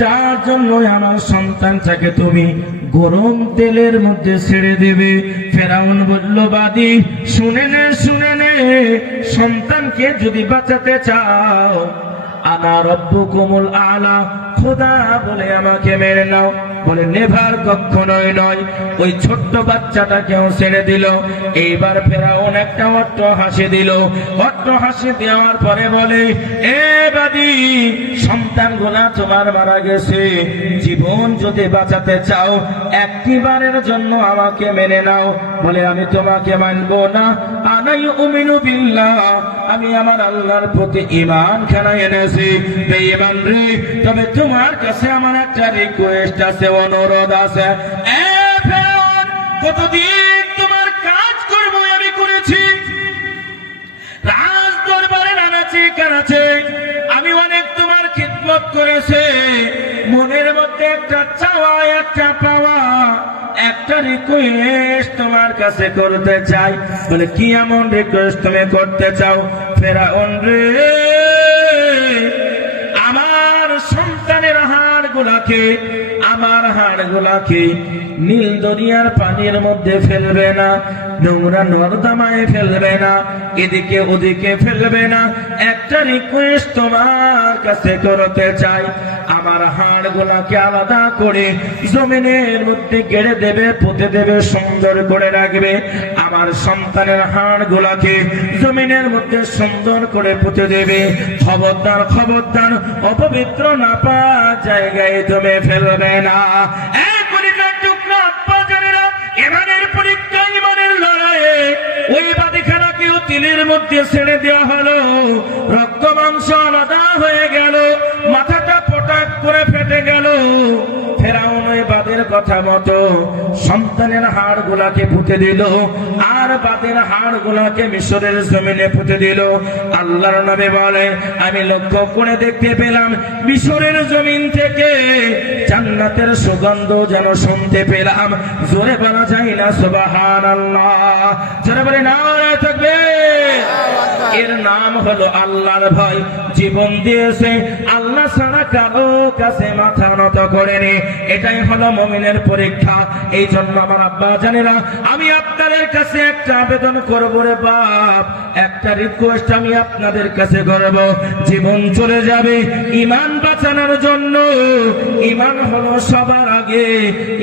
যার জন্য আমার সন্তানটাকে তুমি গরম তেলের মধ্যে ছেড়ে দেবে। ফেরাউন বলল, বাদী শুনে নে, সন্তানকে যদি বাঁচাতে চাও, আনা রব্বুকুমুল আলা, খোদা বলে আমাকে মেনে নাও। বলে নেভার, কখনোই নয়। ওই ছোট্ট বাচ্চাটাকেও ছেড়ে দিল। এইবার ফেরাউন একটা অট্ট হাসি দিল। অট্ট হাসি দেওয়ার পরে বলে, এ বাদী, সন্তানগুলা তোমার মারা গেছে, জীবন যদি বাঁচাতে চাও একটিবারের জন্য আমাকে মেনে নাও। বলে আমি তোমাকে মানবো না। আনা ইউমিনু বিল্লাহ, আমি আমার আল্লাহর প্রতি ঈমান খানা এনেছি। বেঈমান রে, তবে তোমার কাছে আমার একটা রিকোয়েস্ট আছে, অনুরোধ আছে। এ ফেরাউন, কতদিন তোমার কাজ করব আমি করেছি, রাজ দরবারে নানাচি কানাচে আমি অনেক তোমার খিদমত করেছে। মনের মধ্যে একটা চাওয়া, একটা পাওয়া, একটা রিকোয়েস্ট তোমার কাছে করতে চাই। বলে কি এমন রিকোয়েস্ট তুমি করতে চাও? ফেরাউন রে, আমার সন্তানের হাড়গুলাকে নীল দরিয়ার পানির মধ্যে ফেলবে না, নোংরা নর্দমায় ফেলবে না, এদিকে ওদিকে ফেলবে না। একটা রিকোয়েস্ট তোমার কাছে করতে চাই, আমার হাড়গুলাকে আলাদা করে জমিনের মধ্যে গেড়ে দেবে, পুঁতে দেবে, সুন্দর করে রাখবে। আমার সন্তানের হাড়গুলাকে জমিনের মধ্যে সুন্দর করে পুঁতে দেবে। খবরদার, খবরদার, অপবিত্র না পাক জায়গায় তুমি ফেলবে না। ইমানের পরীক্ষা, ইমানের লড়াইয়ে ওই বাদিখানাকেও তিলের মধ্যে ছেড়ে দেওয়া হলো। রক্ত মাংস আলাদা হয়ে গেল, মাথাটা পটাক করে ফেটে গেল। ফেরাউন ওই বাদের কথা মতো সন্তানের হাড়গুলাকে পুঁতে দিল, আর বাদের হাড়গুলাকে মিশরের জমিনে পুঁতে দিল। আল্লাহর নবী বলে, আমি লক্ষ্য করে দেখতে পেলাম মিশরের জমিন থেকে জান্নাতের সুগন্ধ যেন শুনতে পেলাম। জোরে বলা যায় না সুবহানাল্লাহ? জোরে বলে নারায়ে তাকবীর। এর নাম হলো আল্লাহর ভয়। জীবন দিয়েছে আল্লাহ ছাড়া কারো কাছে মাথা নত করেনি। এটাই হলো মুমিনের পরীক্ষা। এই জন্য আমার আব্বা জানেরা, আমি আপনাদের কাছে একটা আবেদন করবো রে বাপ, একটা রিকোয়েস্ট আমি আপনাদের কাছে করব। জীবন চলে যাবে, ঈমান বাঁচানোর জন্য। ঈমান হলো সবার আগে,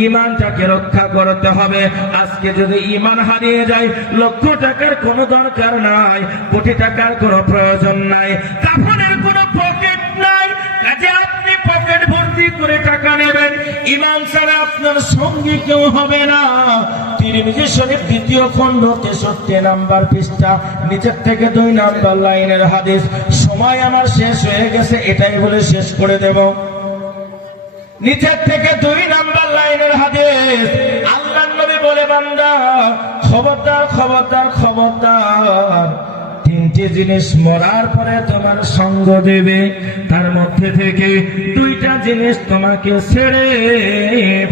ঈমানটাকে রক্ষা করতে হবে। আজকে যদি ঈমান হারিয়ে যায়, লক্ষ টাকার কোনো দরকার নাই, কোটি টাকার কোনো প্রয়োজন নাই, কাফনের কোনো পকেট নাই, কাজে আপনি পকেট ভর্তি করে টাকা নেবেন, ঈমান ছাড়া আপনার সঙ্গী কেউ হবে না। তিরমিজি শরীফ 2য় খণ্ড 63 নম্বর পৃষ্ঠা, নিচের থেকে 2 নম্বর লাইনের হাদিস। সময় আমার শেষ হয়ে গেছে, এটাই বলে শেষ করে দেব। নিচের থেকে 2 নম্বর লাইনের হাদিস। আল্লাহর নবী বলে, বান্দা খবরদার, খবরদার, খবরদার, 3টি জিনিস মরার পরে তোমার সঙ্গ দেবে, তার মধ্যে থেকে 2টা জিনিস তোমাকে ছেড়ে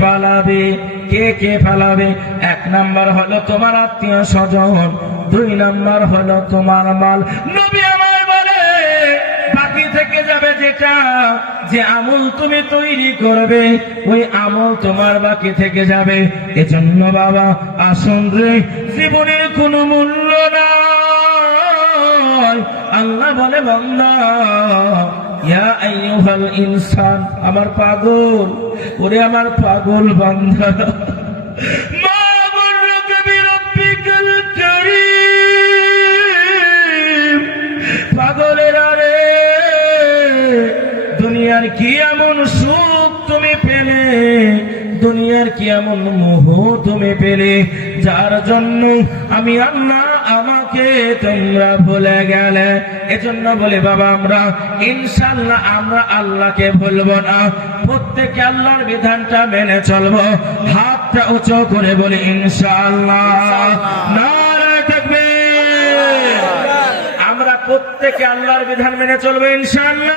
পালাবে। কে কে পালাবে? 1 নাম্বার হলো তোমার আত্মীয় স্বজন, 2 নাম্বার হলো তোমার মাল। নবী আমার বলে, বাকি থেকে যাবে যেটা, যে আমল তুমি তৈরি করবে, ওই আমল তোমার বাকি থেকে যাবে। এজন্য বাবা আসুন রে, জীবনের কোনো মূল্য নাই। আল্লাহ বলে, বান্দা ইয়া আইয়ুহাল ইনসান, আমার পাগল, ওরে আমার পাগল বান্দা, মা গুররুকা বিরাব্বিকাল কারীম। পাগলেরা রে, দুনিয়ার কি এমন সুখ তুমি পেলে, দুনিয়ার কি এমন মোহ তুমি পেলে, যার জন্য আমি আল্লাহ আমাকে তোমরা ভুলে গেলে। এজন্য বলি বাবা, আমরা ইনশাআল্লাহ আমরা আল্লাহকে ভুলবো না, প্রত্যেকে আল্লাহর বিধানটা মেনে চলবো। হাতটা উঁচু করে বলি ইনশাআল্লাহ। নারায়ে তাকবীর। আমরা প্রত্যেকে আল্লাহর বিধান মেনে চলবো ইনশাআল্লাহ।